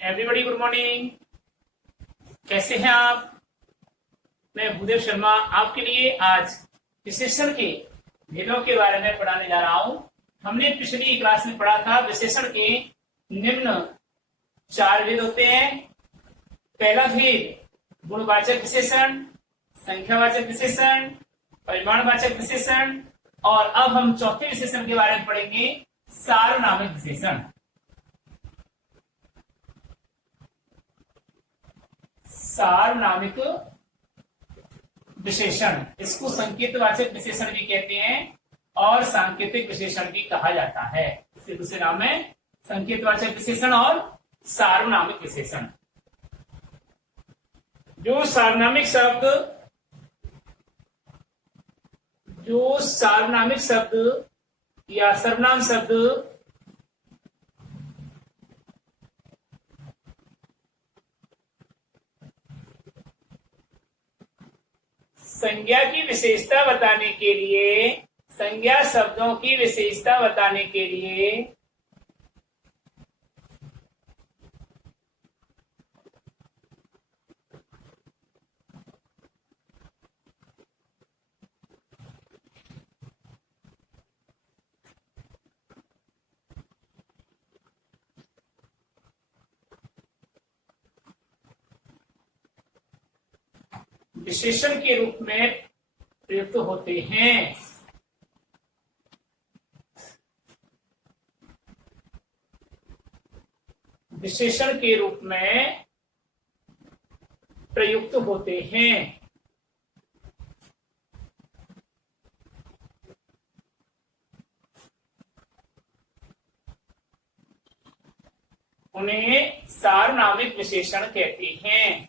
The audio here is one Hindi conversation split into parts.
Everybody good morning. कैसे हैं आप? मैं भूदेव शर्मा आपके लिए आज विशेषण के भेदों के बारे में पढ़ाने जा रहा हूं। हमने पिछली क्लास में पढ़ा था विशेषण के निम्न 4 भेद होते हैं। पहला भेद गुणवाचक विशेषण, संख्यावाचक विशेषण, परिमाणवाचक विशेषण, और अब हम चौथे विशेषण के बारे में पढ़ेंगे, सार्वनामिक विशेषण। सार्वनामिक विशेषण, इसको संकेतवाचक विशेषण भी कहते हैं और सांकेतिक विशेषण भी कहा जाता है। इसके दूसरे नाम है संकेतवाचक विशेषण और सार्वनामिक विशेषण। जो सार्वनामिक शब्द या सर्वनाम शब्द संज्ञा की विशेषता बताने के लिए, संज्ञा शब्दों की विशेषता बताने के लिए विशेषण के रूप में प्रयुक्त होते हैं। विशेषण के रूप में प्रयुक्त होते हैं। उन्हें सार्वनामिक विशेषण कहते हैं।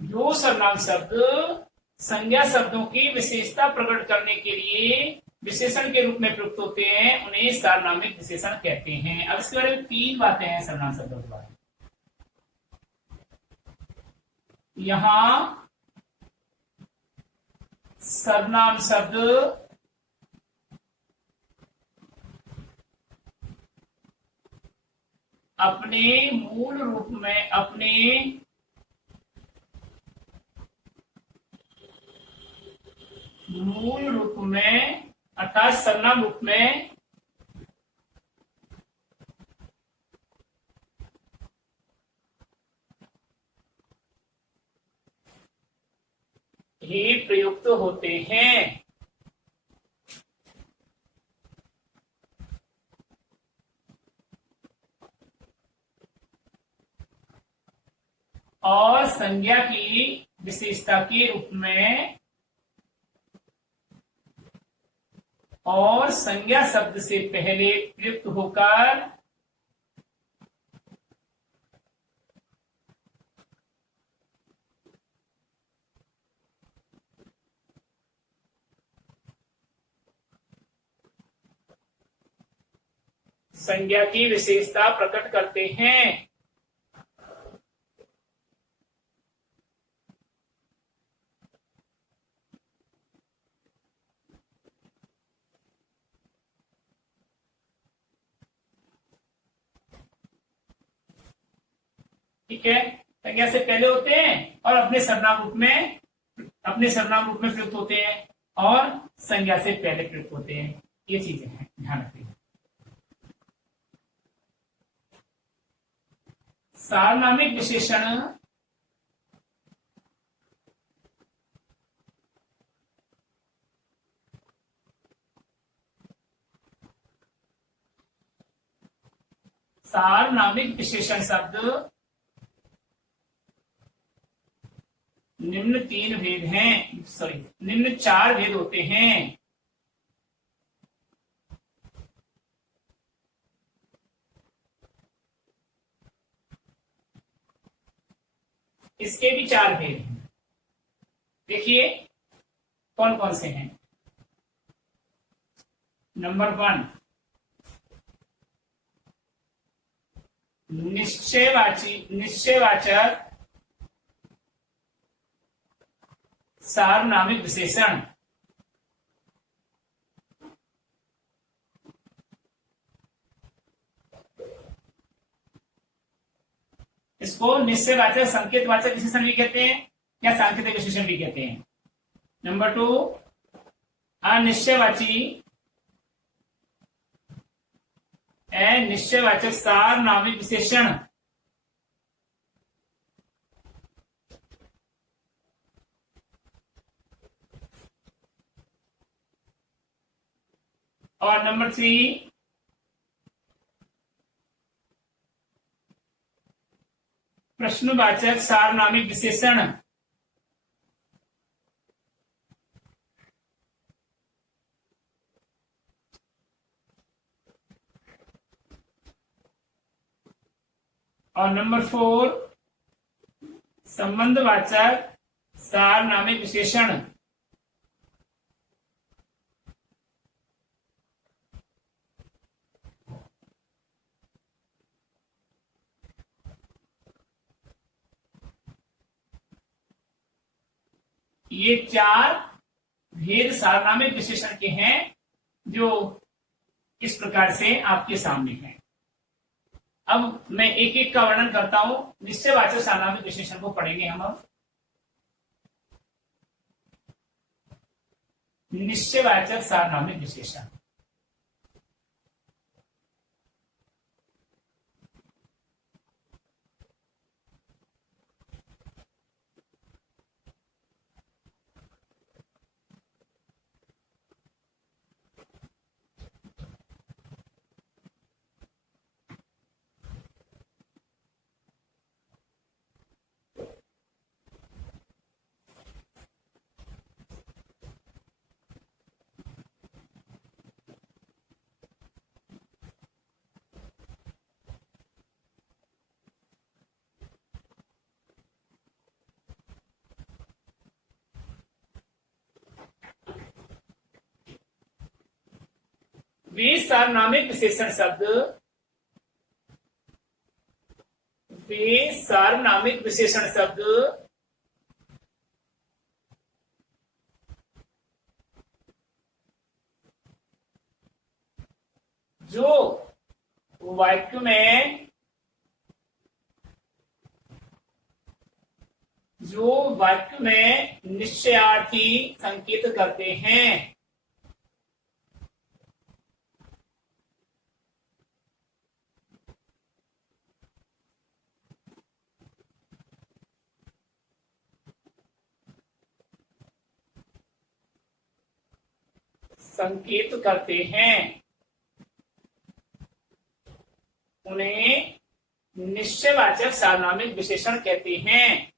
जो सर्वनाम शब्द संज्ञा शब्दों की विशेषता प्रकट करने के लिए विशेषण के रूप में प्रयुक्त होते हैं, उन्हें सार्वनामिक विशेषण कहते हैं। अब इसके बारे में 3 बातें हैं सर्वनाम शब्दों के बारे में। यहां सर्वनाम शब्द अपने मूल रूप में अर्थात सर्वनाम रूप में ही प्रयुक्त होते हैं। और संज्ञा की विशेषता के रूप में और संज्ञा शब्द से पहले प्रयुक्त होकर संज्ञा की विशेषता प्रकट करते हैं। ठीक है, संज्ञा से पहले होते हैं और अपने सर्वनाम रूप में प्रयुक्त होते हैं और संज्ञा से पहले प्रयुक्त होते हैं। ये चीजें हैं, ध्यान रखिए। सार्वनामिक विशेषण शब्द निम्न 3 भेद हैं, निम्न 4 भेद होते हैं। इसके भी 4 भेद हैं। देखिए, कौन कौन से हैं? नंबर 1, निश्चयवाचक सार्वनामिक विशेषण। इसको निश्चयवाचक संकेतवाचक विशेषण भी कहते हैं या सांकेतिक विशेषण भी कहते हैं। नंबर 2, अनिश्चयवाचक सार्वनामिक विशेषण। और नंबर 3, प्रश्नवाचक सार्वनामिक विशेषण। और नंबर 4, संबंधवाचक सार्वनामिक विशेषण। ये 4 भेद सार्वनामिक विशेषण के हैं जो इस प्रकार से आपके सामने हैं। अब मैं एक एक का वर्णन करता हूं। निश्चयवाचक सार्वनामिक विशेषण को पढ़ेंगे हम। अब निश्चयवाचक सार्वनामिक विशेषण। वे सार्वनामिक विशेषण शब्द, जो वाक्य में निश्चयार्थी संकेत करते हैं। उन्हें निश्चयवाचक सार्वनामिक विशेषण कहते हैं।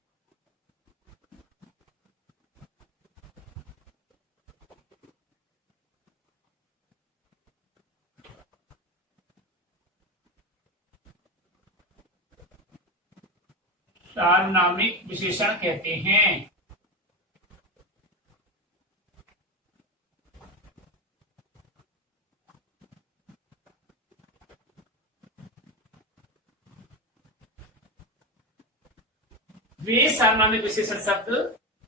सार्वनामिक विशेषण कहते हैं। वे सार्वनामिक विशेषण शब्द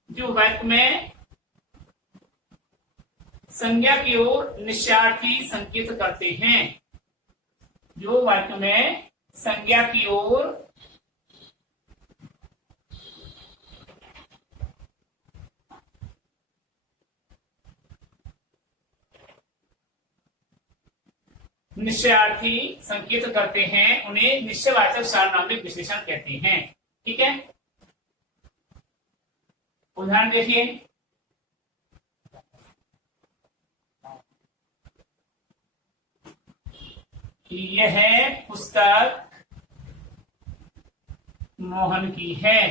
जो वाक्य में संज्ञा की ओर निश्चयार्थी संकेत करते हैं। जो वाक्य में संज्ञा की ओर निश्चयार्थी संकेत करते हैं, उन्हें निश्चयवाचक सार्वनामिक विशेषण कहते हैं। ठीक है, उदाहरण देखिए। यह पुस्तक मोहन की है।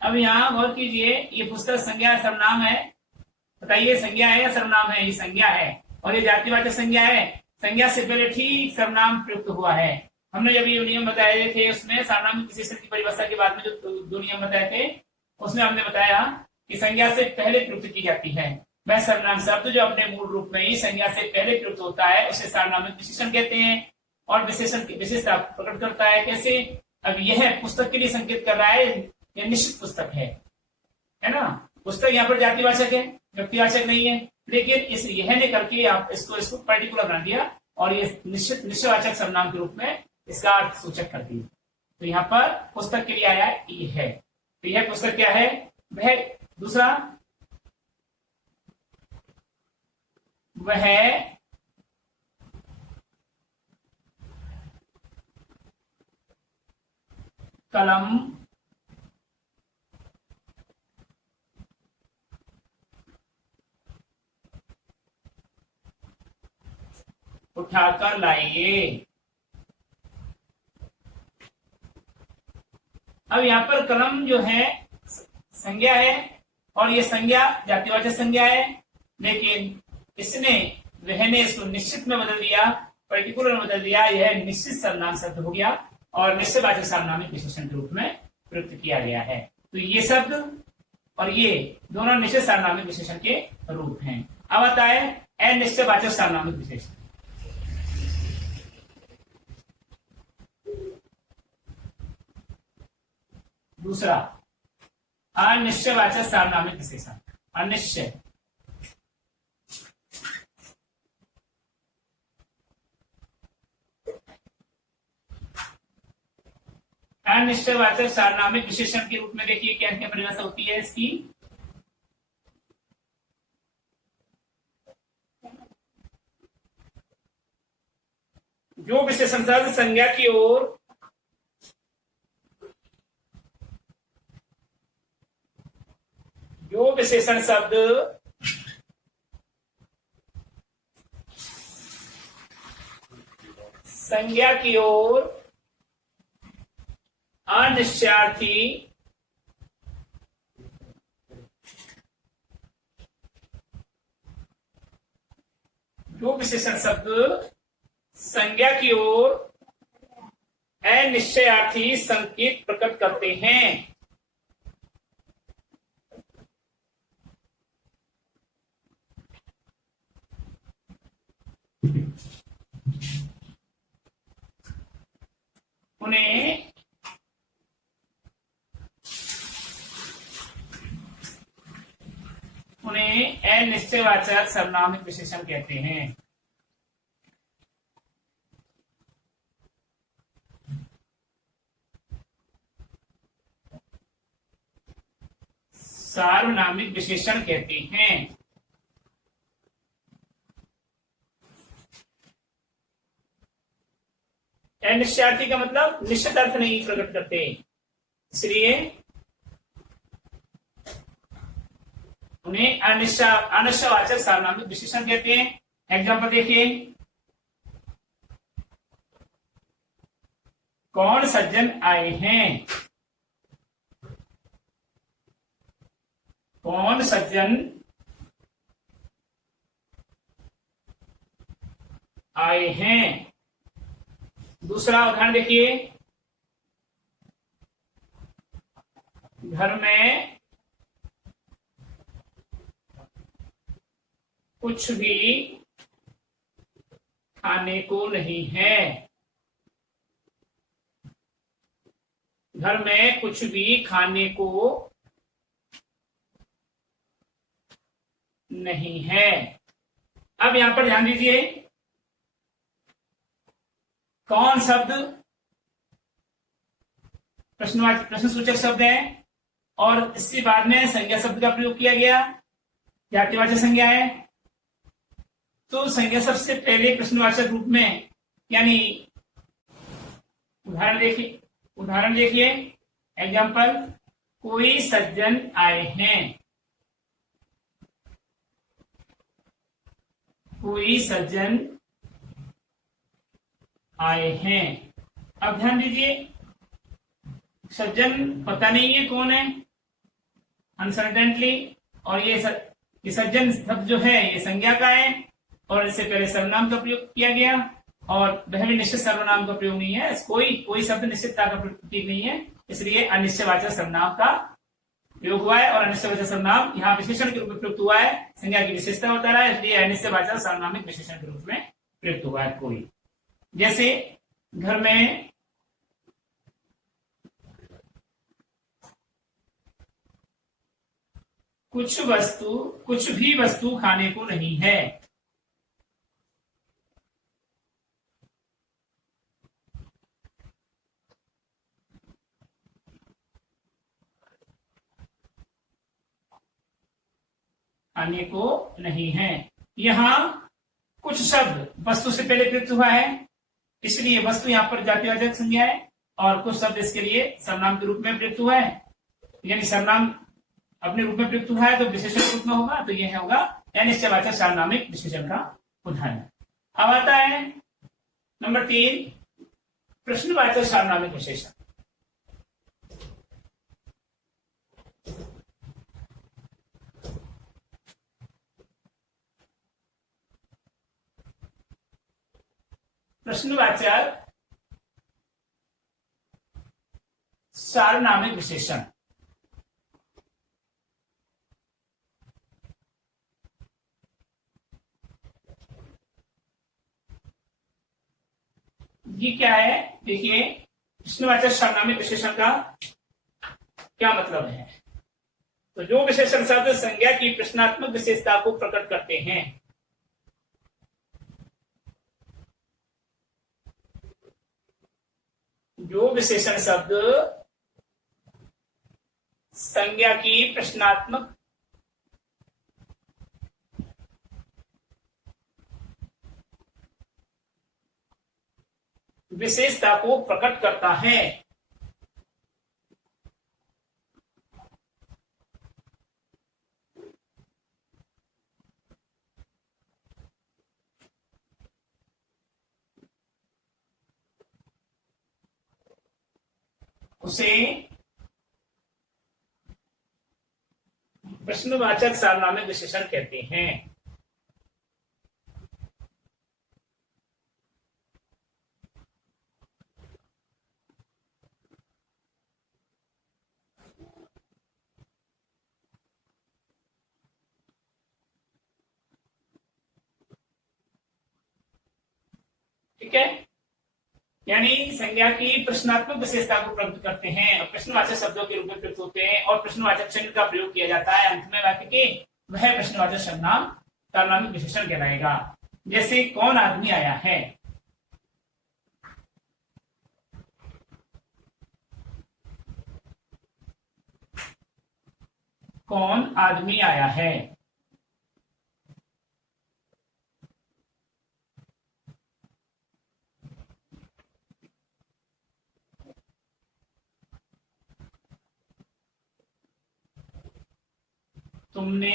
अब यहां गौर कीजिए, ये पुस्तक संज्ञा सर्वनाम है। बताइए संज्ञा है या सर्वनाम है? ये संज्ञा है और ये जातिवाचक संज्ञा है। संज्ञा से पहले ठीक सर्वनाम प्रयुक्त हुआ है। हमने जब ये नियम बताए थे उसमें सार्वनामिक विशेषण की परिभाषा के बाद में जो 2 नियम बताए थे, उसमें हमने बताया कि संज्ञा से पहले प्रयुक्त की जाती है। वह सर्वनाम शब्द जो अपने मूल रूप में ही संज्ञा से पहले प्रयुक्त होता है उसे सार्वनामिक विशेषण कहते हैं, और विशेषण की विशेषता प्रकट करता है। कैसे? अब यह पुस्तक के लिए संकेत कर रहा है, यह निश्चित पुस्तक है ना। पुस्तक यहाँ पर जातिवाचक है, व्यक्तिवाचक नहीं है, लेकिन इस यह ने करके आप इसको पर्टिकुलर बना दिया और ये निश्चयवाचक सर्वनाम के रूप में इसका अर्थ सूचक कर दिया। तो यहाँ पर पुस्तक के लिए आया ये है, तो यह पुस्तक क्या है? वह दूसरा वह कलम उठाकर लाइए। अब यहाँ पर कलम जो है संज्ञा है और ये संज्ञा जातिवाचक संज्ञा है, लेकिन इसने वह ने इसको निश्चित में बदल दिया, पर्टिकुलर में बदल दिया। यह निश्चित सर्वनाम शब्द हो गया और निश्चयवाचक सार्वनामिक विशेषण के रूप में प्रयुक्त किया गया है। तो ये शब्द और ये दोनों निश्चित सार्वनामिक विशेषण के रूप हैं। अब आता है अनिश्चयवाचक सार्वनामिक विशेषण। दूसरा अनिश्चयवाचक सार्वनामिक विशेषण। अनिश्चय अनिश्चयवाचक सार्वनामिक विशेषण के रूप में देखिए क्या क्या परिभाषा होती है इसकी। जो विशेषण शब्द संज्ञा की ओर जो विशेषण शब्द संज्ञा की ओर अनिश्चयार्थी जो विशेषण शब्द संज्ञा की ओर अनिश्चयार्थी संकेत प्रकट करते हैं उन्हें अनिश्चयवाचक सार्वनामिक विशेषण कहते हैं। सार्वनामिक विशेषण कहते हैं। अनिश्चयार्थी का मतलब निश्चित अर्थ नहीं प्रकट करते, इसलिए उन्हें अनिश्चयवाचक सार्वनामिक विशेषण कहते हैं। एग्जाम्पल देखिए, कौन सज्जन आए हैं? कौन सज्जन आए हैं। दूसरा उदाहरण देखिए, घर में कुछ भी खाने को नहीं है। घर में कुछ भी खाने को नहीं है। अब यहां पर ध्यान दीजिए, कौन शब्द प्रश्न सूचक शब्द है और इससे बाद में संज्ञा शब्द का प्रयोग किया गया, जातिवाचक संज्ञा है। तो संज्ञा शब्द से पहले प्रश्नवाचक रूप में, यानी उदाहरण देखिए एग्जाम्पल, कोई सज्जन आए हैं। कोई सज्जन आए हैं। अब ध्यान दीजिए, सज्जन पता नहीं है कौन है, अनसर्टेंटली, और ये सज्जन शब्द जो है ये संज्ञा का है और इससे पहले सर्वनाम का प्रयोग किया गया और वह भी निश्चित सर्वनाम का प्रयोग नहीं है। कोई शब्द निश्चितता का प्रतीक नहीं है, इसलिए अनिश्चयवाचक सर्वनाम का प्रयोग हुआ है और अनिश्चयवाचक सर्वनाम यहाँ विशेषण के रूप में प्रयुक्त हुआ है, संज्ञा की विशेषता बता रहा है, इसलिए अनिश्चयवाचक सार्वनामिक विशेषण के रूप में प्रयुक्त हुआ है कोई। जैसे घर में कुछ भी वस्तु खाने को नहीं है। खाने को नहीं है। यहाँ कुछ शब्द वस्तु से पहले प्रयुक्त हुआ है, इसलिए वस्तु यहाँ पर जातिवाचक संज्ञा है, और कुछ शब्द इसके लिए सर्वनाम के रूप में प्रयुक्त हुआ है, यानी सर्वनाम अपने रूप में प्रयुक्त हुआ है तो विशेषण के रूप में होगा, तो यह होगा अनिश्चयवाचक सार्वनामिक विशेषण का उदाहरण। अब आता है नंबर 3, प्रश्नवाचक सार्वनामिक विशेषण। प्रश्नवाचक सार्वनामिक विशेषण ये क्या है? देखिए, प्रश्नवाचक सार्वनामिक विशेषण का क्या मतलब है। तो जो विशेषण शब्द संज्ञा की प्रश्नात्मक विशेषता को प्रकट करते हैं, जो विशेषण शब्द संज्ञा की प्रश्नात्मक विशेषता को प्रकट करता है, उसे प्रश्नवाचक सार्वनामिक विशेषण कहते हैं। ठीक है, यानी संज्ञा की प्रश्नात्मक विशेषता को प्रकट करते हैं, प्रश्नवाचक शब्दों के रूप में प्रयुक्त होते हैं और प्रश्नवाचक चिन्ह का प्रयोग किया जाता है अंत में वाक्य के, वह प्रश्नवाचक सर्वनाम सार्वनामिक विशेषण कहलाएगा। जैसे कौन आदमी आया है, कौन आदमी आया है। तुमने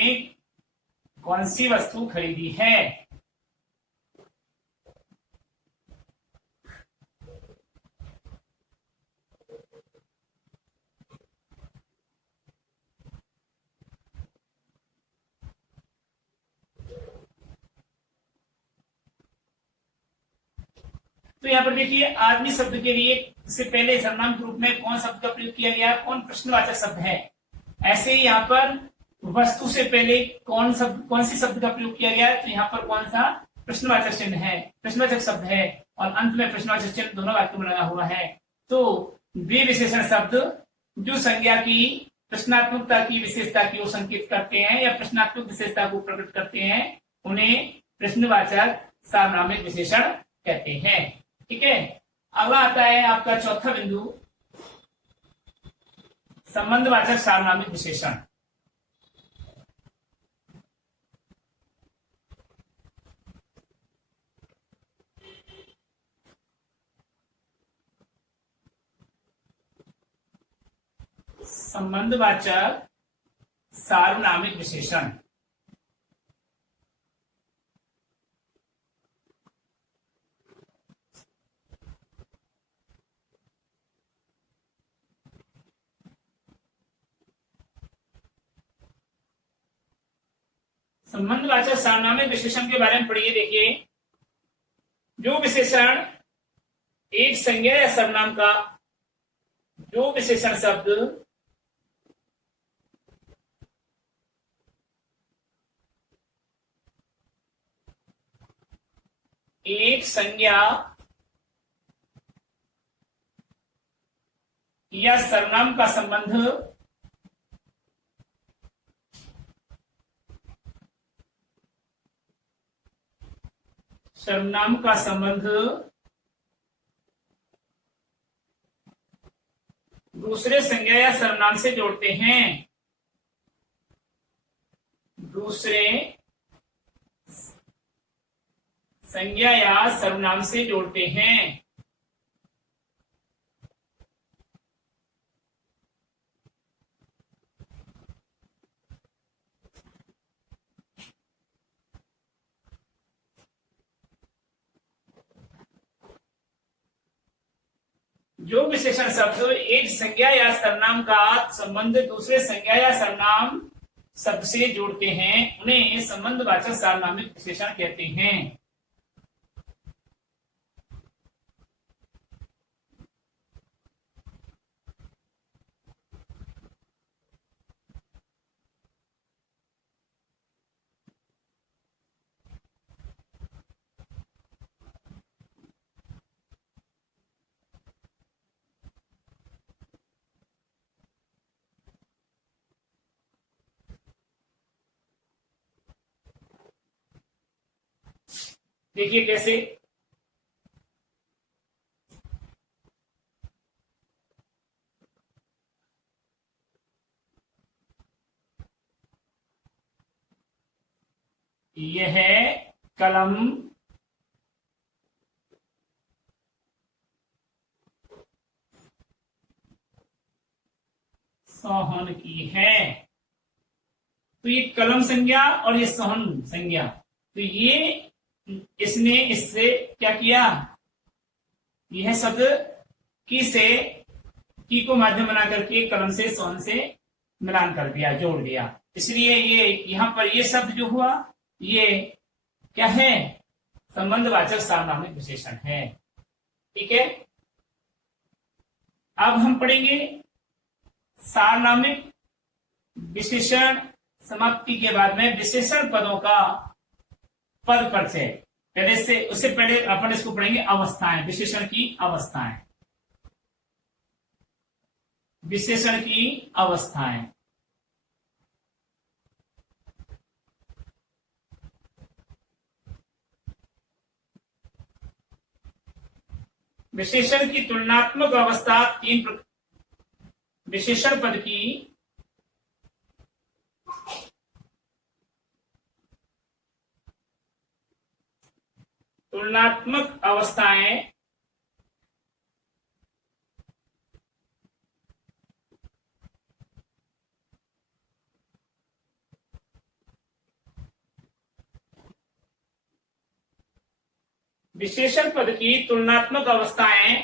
कौन सी वस्तु खरीदी है। तो यहाँ पर देखिए, आदमी शब्द के लिए से पहले सर्वनाम के रूप में कौन शब्द का प्रयोग किया गया, कौन प्रश्नवाचक शब्द है। ऐसे ही यहाँ पर वस्तु से पहले कौन सी शब्द का प्रयोग किया गया है, तो यहाँ पर कौन सा प्रश्नवाचक चिन्ह है, प्रश्नवाचक शब्द है, और अंत में प्रश्नवाचक चिन्ह दोनों वाक्यों में लगा हुआ है। तो वे विशेषण शब्द जो संज्ञा की प्रश्नात्मकता की विशेषता की संकेत करते हैं या प्रश्नात्मक विशेषता को प्रकट करते हैं, उन्हें प्रश्नवाचक सार्वनामिक विशेषण कहते हैं। ठीक है, अगला आता है आपका चौथा बिंदु, संबंधवाचक सार्वनामिक विशेषण। संबंधवाचक सार्वनामिक विशेषण संबंधवाचक सार्वनामिक विशेषण के बारे में पढ़िए। देखिए, जो विशेषण एक संज्ञा या सर्वनाम का, जो विशेषण शब्द एक संज्ञा या सर्वनाम का संबंध दूसरे संज्ञा या सर्वनाम से जोड़ते हैं। दूसरे संज्ञा या सर्वनाम से जोड़ते हैं। जो विशेषण शब्द एक संज्ञा या सर्वनाम का संबंध दूसरे संज्ञा या सर्वनाम शब्द से जोड़ते हैं उन्हें संबंधवाचक सार्वनामिक विशेषण कहते हैं। देखिए कैसे। यह कलम सोहन की है। तो ये कलम संज्ञा और ये सोहन संज्ञा, तो ये इसने इससे क्या किया, यह शब्द की को माध्यम बना करके कलम से सोहन से मिलान कर दिया, जोड़ दिया। इसलिए ये यहां पर ये शब्द जो हुआ ये क्या है, संबंधवाचक सार्वनामिक विशेषण है। ठीक है, अब हम पढ़ेंगे सार्वनामिक विशेषण समाप्ति के बाद में विशेषण पदों का पद परिचय। पहले से उससे पहले अपन इसको पढ़ेंगे अवस्थाएं, विशेषण की अवस्थाएं। विशेषण की अवस्थाएं। विशेषण की तुलनात्मक अवस्था विशेषण पद की तुलनात्मक अवस्थाएं विशेषण पद की तुलनात्मक अवस्थाएं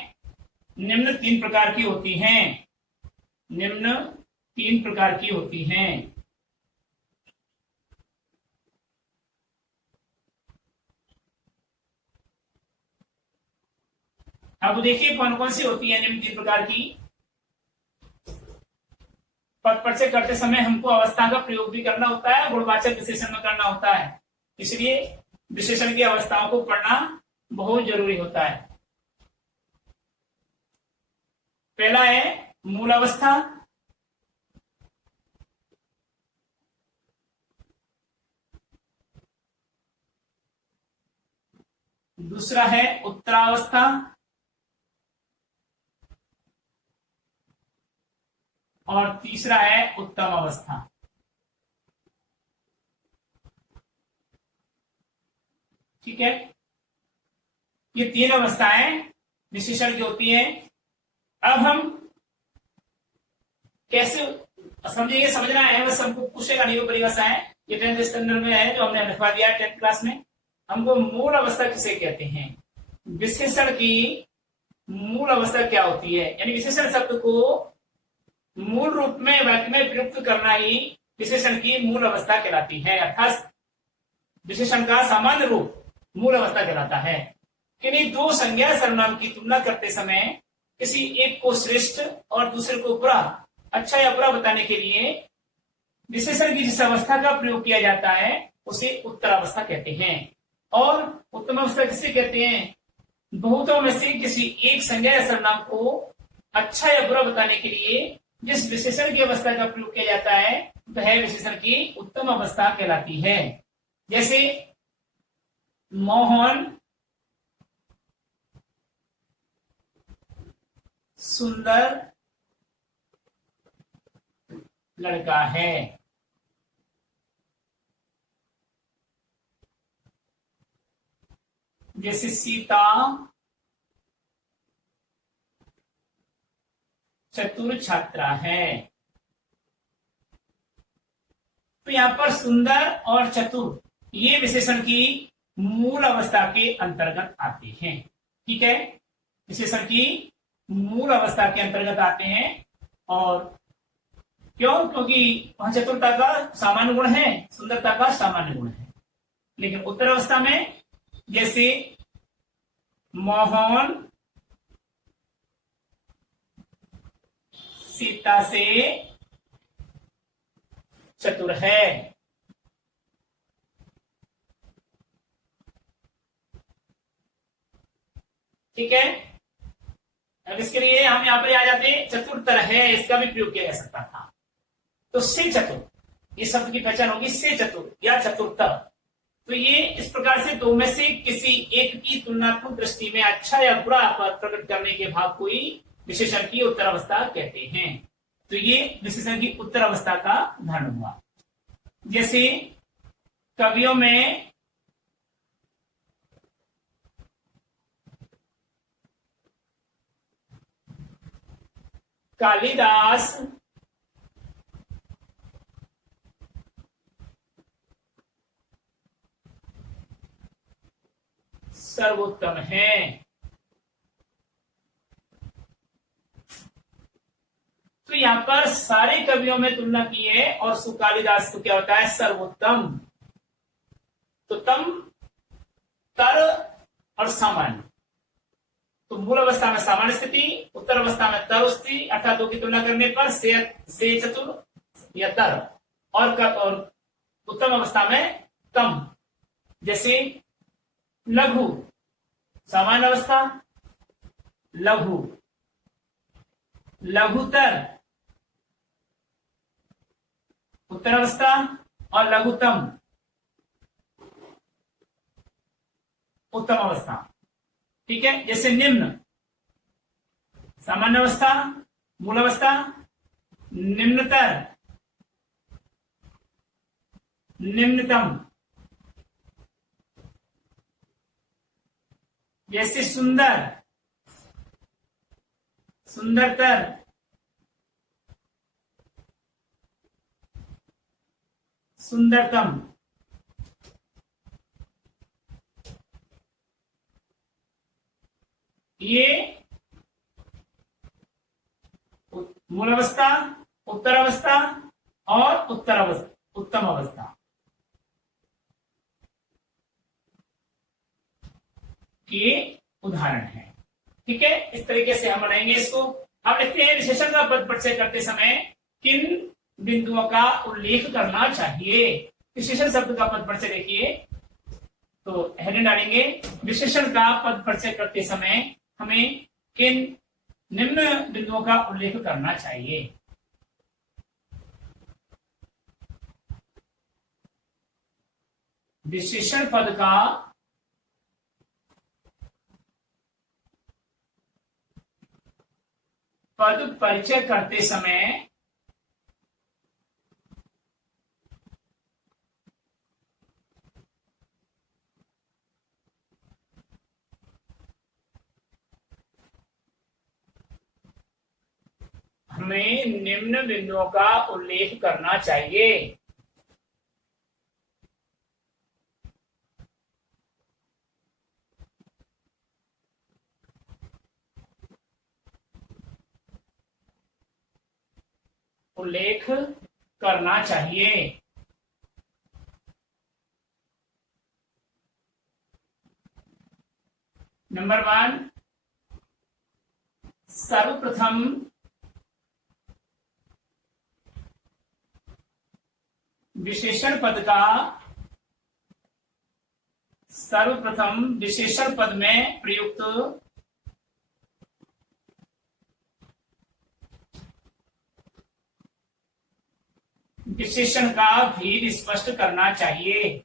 निम्न तीन प्रकार की होती हैं। निम्न तीन प्रकार की होती हैं। अब देखिए कौन कौन सी होती है निम्न तीन प्रकार की। पद परिचय करते समय हमको अवस्था का प्रयोग भी करना होता है, गुणवाचक विशेषण में करना होता है। इसलिए विशेषण की अवस्थाओं को पढ़ना बहुत जरूरी होता है। पहला है मूल अवस्था, दूसरा है उत्तरावस्था और तीसरा है उत्तम अवस्था। ठीक है, ये तीन अवस्थाएं विशेषण की होती हैं। अब हम कैसे समझेंगे, समझना है, बस हमको पूछेगा नहीं वो परिभाषा है। ये 10th स्टैंडर्ड में है जो हमने लिखवा दिया है 10th क्लास में। हमको मूल अवस्था किसे कहते हैं, विशेषण की मूल अवस्था क्या होती है, यानी विशेषण शब्द को मूल रूप में वाक्य में प्रयुक्त करना ही विशेषण की मूल अवस्था कहलाती है। अर्थात विशेषण का सामान्य रूप मूल अवस्था कहलाता है। किन्हीं दो संज्ञा सर्वनाम की तुलना करते समय किसी एक को श्रेष्ठ और दूसरे को बुरा, अच्छा या बुरा बताने के लिए विशेषण की जिस अवस्था का प्रयोग किया जाता है उसे उत्तरावस्था कहते हैं। और उत्तम अवस्था किसे कहते हैं? बहुतों में से किसी एक संज्ञा या सर्वनाम को अच्छा या बुरा बताने के लिए जिस विशेषण की अवस्था का प्रयोग किया जाता है वह विशेषण की उत्तम अवस्था कहलाती है। जैसे मोहन सुंदर लड़का है। जैसे सीता चतुर छात्रा है। तो यहां पर सुंदर और चतुर ये विशेषण की मूल अवस्था के अंतर्गत आते हैं। ठीक है, विशेषण की मूल अवस्था के अंतर्गत आते हैं। और क्यों? क्योंकि वहां चतुरता का सामान्य गुण है, सुंदरता का सामान्य गुण है। लेकिन उत्तर अवस्था में जैसे मोहन सीता से चतुर है। ठीक है, अब इसके लिए हम यहां पर आ जाते हैं चतुर्तर है, इसका भी प्रयोग किया जा सकता था। तो से चतुर इस शब्द की पहचान होगी, से चतुर या चतुर्तर। तो ये इस प्रकार से दो में से किसी एक की तुलनात्मक दृष्टि में अच्छा या बुरा प्रकट करने के भाव को ही विशेषण की उत्तर अवस्था कहते हैं। तो ये विशेषण की उत्तर अवस्था का उदाहरण हुआ। जैसे कवियों में कालिदास सर्वोत्तम है। तो यहां पर सारे कवियों में तुलना की है और कालिदास को क्या होता है? सर्वोत्तम। तो तम, तर और सामान्य। तो मूल अवस्था में सामान्य स्थिति, उत्तर अवस्था में तर स्थिति, अर्थात दो की तुलना करने पर से चतुर या तर, और उत्तम अवस्था में तम। जैसे लघु सामान्य अवस्था, लघु, लघुतर उत्तर अवस्था, और लघुतम उत्तम अवस्था। ठीक है, जैसे निम्न सामान्य अवस्था, मूल अवस्था, निम्नतर, निम्नतम। जैसे सुंदर, सुंदरतर, सुंदरतम। ये मूल अवस्था, उत्तर अवस्था और उत्तम अवस्था के उदाहरण है। ठीक है, इस तरीके से हम बनाएंगे इसको। अब लिखते हैं विशेषण का पद परिचय करते समय किन बिंदुओं का उल्लेख करना चाहिए। विशेषण शब्द का पद परिचय देखिए, तो हेडिंग डालेंगे विशेषण का पद परिचय करते समय हमें किन निम्न बिंदुओं का उल्लेख करना चाहिए। विशेषण पद का पद परिचय करते समय हमें निम्न बिंदुओं का उल्लेख करना चाहिए। उल्लेख करना चाहिए। नंबर 1, सर्वप्रथम विशेषण पद का सर्वप्रथम विशेषण पद में प्रयुक्त विशेषण का भेद स्पष्ट करना चाहिए।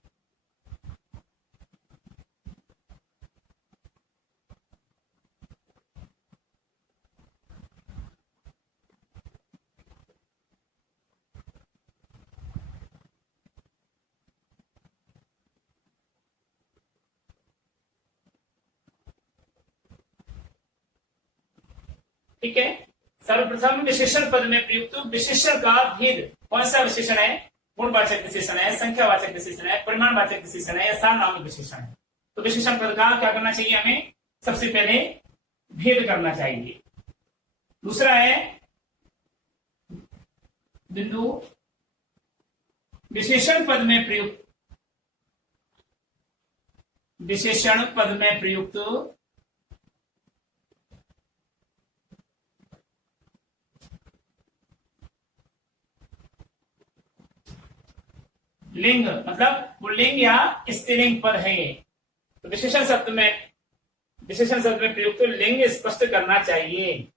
ठीक है, सर्वप्रथम विशेषण पद में प्रयुक्त विशेषण का भेद। कौन सा विशेषण है? गुणवाचक विशेषण है, संख्यावाचक विशेषण है, परिमाणवाचक विशेषण है या सार्वनामिक विशेषण है। तो विशेषण पद का क्या करना चाहिए? हमें सबसे पहले भेद करना चाहिए। दूसरा है बिंदु विशेषण पद में प्रयुक्त लिंग, मतलब पुल्लिंग या स्त्रीलिंग पद है ये। तो विशेषण शब्द में प्रयुक्त लिंग स्पष्ट करना चाहिए।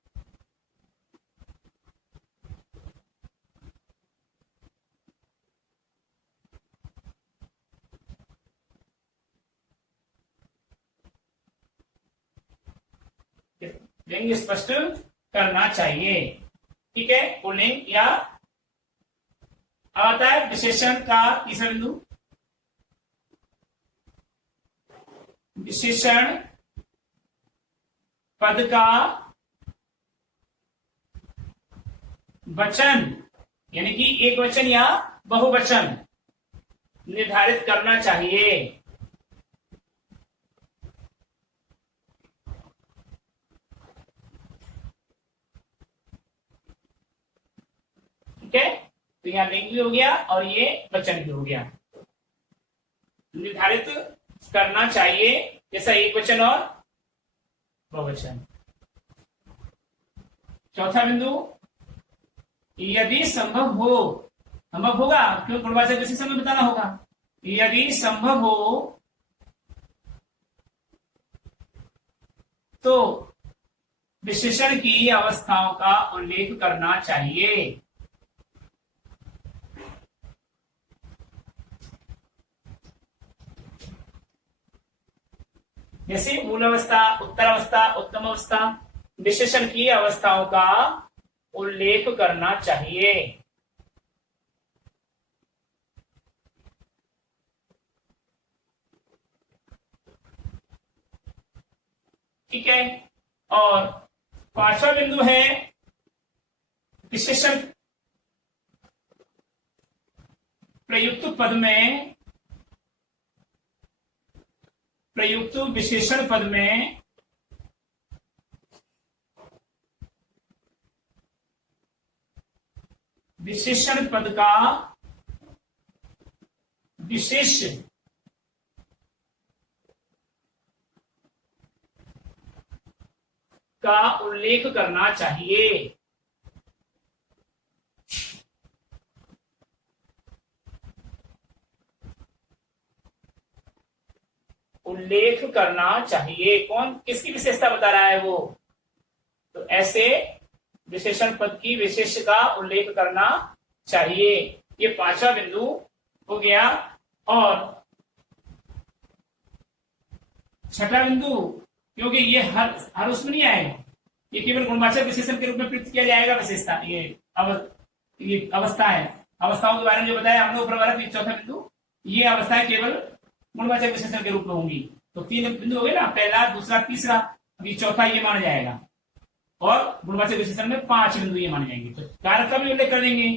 लिंग स्पष्ट करना चाहिए। ठीक है, पुल्लिंग या आता है विशेषण का तीसरा बिंदु, विशेषण पद का वचन यानी कि एक वचन या बहुवचन निर्धारित करना चाहिए। ठीक है, तो यहाँ लिंग भी हो गया और ये वचन भी हो गया। निर्धारित करना चाहिए, जैसा एक वचन और बहुवचन। चौथा बिंदु, यदि संभव होगा, क्यों गुणवाचक विशेषण में बताना होगा। यदि संभव हो तो विशेषण की अवस्थाओं का उल्लेख करना चाहिए। जैसे मूल अवस्था, उत्तर अवस्था, उत्तम अवस्था, विशेषण की अवस्थाओं का उल्लेख करना चाहिए। ठीक है, और पांचवा बिंदु है विशेषण प्रयुक्त पद में प्रयुक्त विशेषण पद में विशेषण पद का विशेष का उल्लेख करना चाहिए। उल्लेख करना चाहिए। कौन किसकी विशेषता बता रहा है वो? तो ऐसे विशेषण पद की विशेष का उल्लेख करना चाहिए। ये पांचवा बिंदु हो गया। और छठा बिंदु, क्योंकि ये हर उसमें नहीं आएगा, ये केवल गुणवाचक विशेषण के रूप में प्रयुक्त किया जाएगा। विशेषता ये अवस्था है, अवस्थाओं के बारे में जो बताया हमने ऊपर वाला चौथा बिंदु, ये अवस्थाएं केवल गुणवाचक विशेषण के रूप में होंगी। तो तीन बिंदु हो गए ना, पहला, दूसरा, तीसरा, अभी चौथा ये माना जाएगा। और गुणवाचक विशेषण में 5 बिंदु ये माने जाएंगे। तो कारक का भी उल्लेख कर देंगे।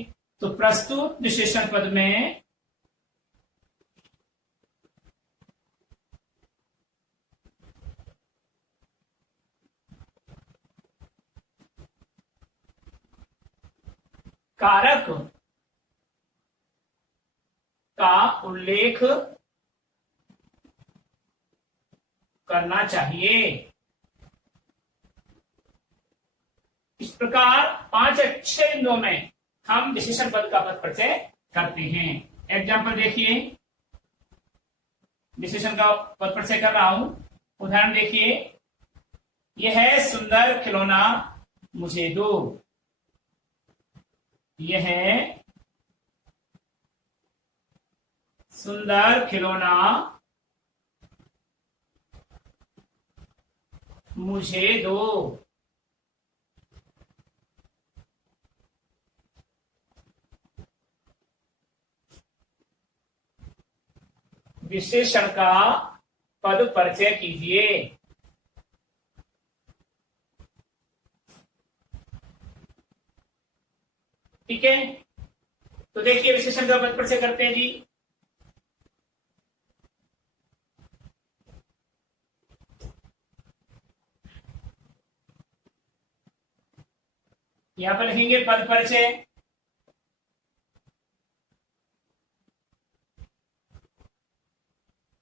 तो प्रस्तुत विशेषण पद में कारक का उल्लेख करना चाहिए। इस प्रकार 5 अच्छे बिंदुओं में हम विशेषण पद का पद परिचय करते हैं। एग्जाम्पल देखिए, विशेषण का पद परिचय कर रहा हूं। उदाहरण देखिए, यह है सुंदर खिलौना मुझे दो। यह है सुंदर खिलौना मुझे दो। विशेषण का पद परिचय कीजिए। ठीक है, तो देखिए विशेषण का पद परिचय करते हैं जी। यहां पर लिखेंगे पद परिचय।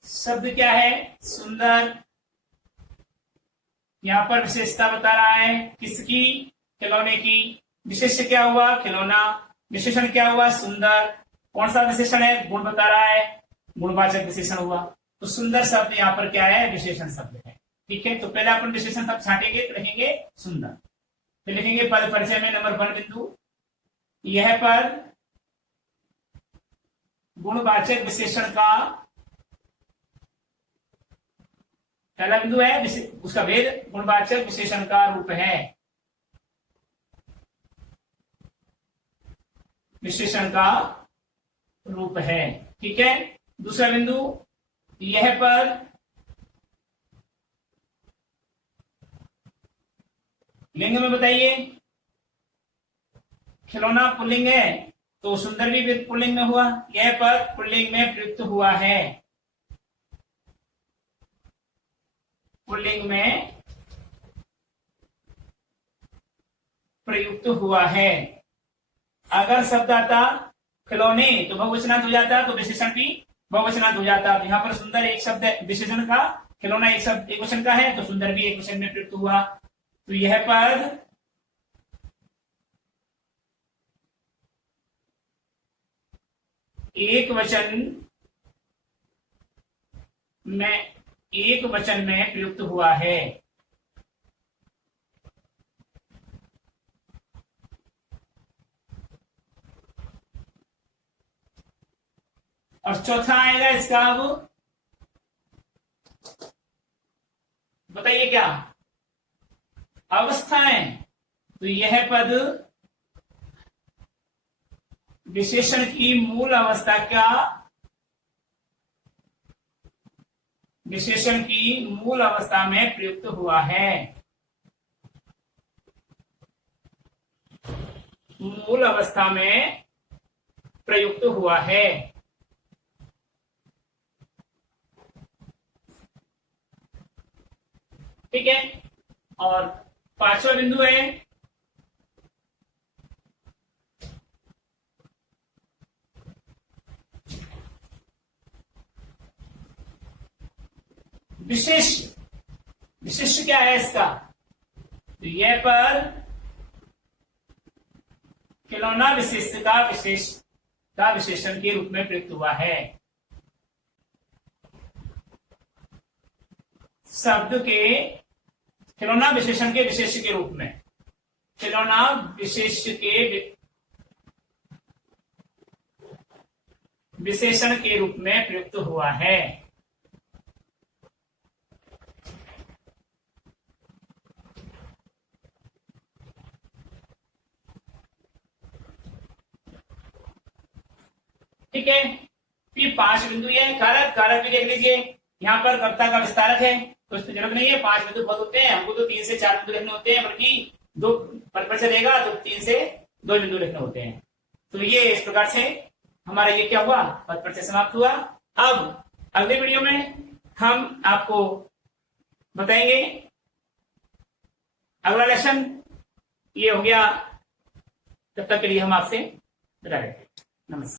शब्द क्या है? सुंदर। यहां पर विशेषता बता रहा है किसकी? खिलौने की। विशेष्य क्या हुआ? खिलौना। विशेषण क्या हुआ? सुंदर। कौन सा विशेषण है? गुण बता रहा है, गुणवाचक विशेषण हुआ। तो सुंदर शब्द यहाँ पर क्या है? विशेषण शब्द है। ठीक है, तो पहले अपन विशेषण शब्द छांटेंगे तो लिखेंगे सुंदर। फिर लिखेंगे पद परिचय में नंबर 1 बिंदु, यह पद गुणवाचक विशेषण का पहला बिंदु है, उसका भेद गुणवाचक विशेषण का रूप है। विशेषण का रूप है। ठीक है, दूसरा बिंदु, यह पद लिंग में बताइए। खिलौना पुल्लिंग है तो सुंदर भी पुल्लिंग में हुआ। यह पद पुल्लिंग में प्रयुक्त हुआ है। पुल्लिंग में प्रयुक्त हुआ है। अगर शब्द आता खिलौने तो बहुवचनांत हो जाता, तो विशेषण भी बहुवचनांत हो जाता। तो यहाँ पर सुंदर एक शब्द विशेषण का, खिलौना एक शब्द एक वचन का है, तो सुंदर भी एक वचन में प्रयुक्त हुआ। तो यह पद एक वचन में प्रयुक्त हुआ है। और चौथा आएगा इसका, अब बताइए क्या? अवस्थाएं। तो यह पद विशेषण की मूल अवस्था का, विशेषण की मूल अवस्था में प्रयुक्त हुआ है। मूल अवस्था में प्रयुक्त हुआ है। ठीक है, और पांचवा बिंदु है विशेष। विशिष्ट क्या है इसका? तो यह पर खिलौना विशेष का विशेषण के रूप में प्रयुक्त हुआ है। शब्द के खिलौना विशेषण के विशेष के रूप में, खिलौना विशेष के विशेषण के रूप में प्रयुक्त हुआ है। ठीक है, फिर 5 बिंदु ये कारक। कारक भी देख लीजिए, यहाँ पर कर्ता का विस्तारक है तो इसकी जरूरत नहीं है। 5 बिंदु बहुत होते हैं, हमको तो 3 से 4 बिंदु लिखने होते हैं, बल्कि 2 परिचय देगा तो 3 से 2 बिंदु लिखने होते हैं। तो ये इस प्रकार से हमारा ये क्या हुआ? पद परिचय समाप्त हुआ। अब अगले वीडियो में हम आपको बताएंगे अगला लेसन। ये हो गया, तब तक के लिए हम आपसे विदा लेते हैं। नमस्कार।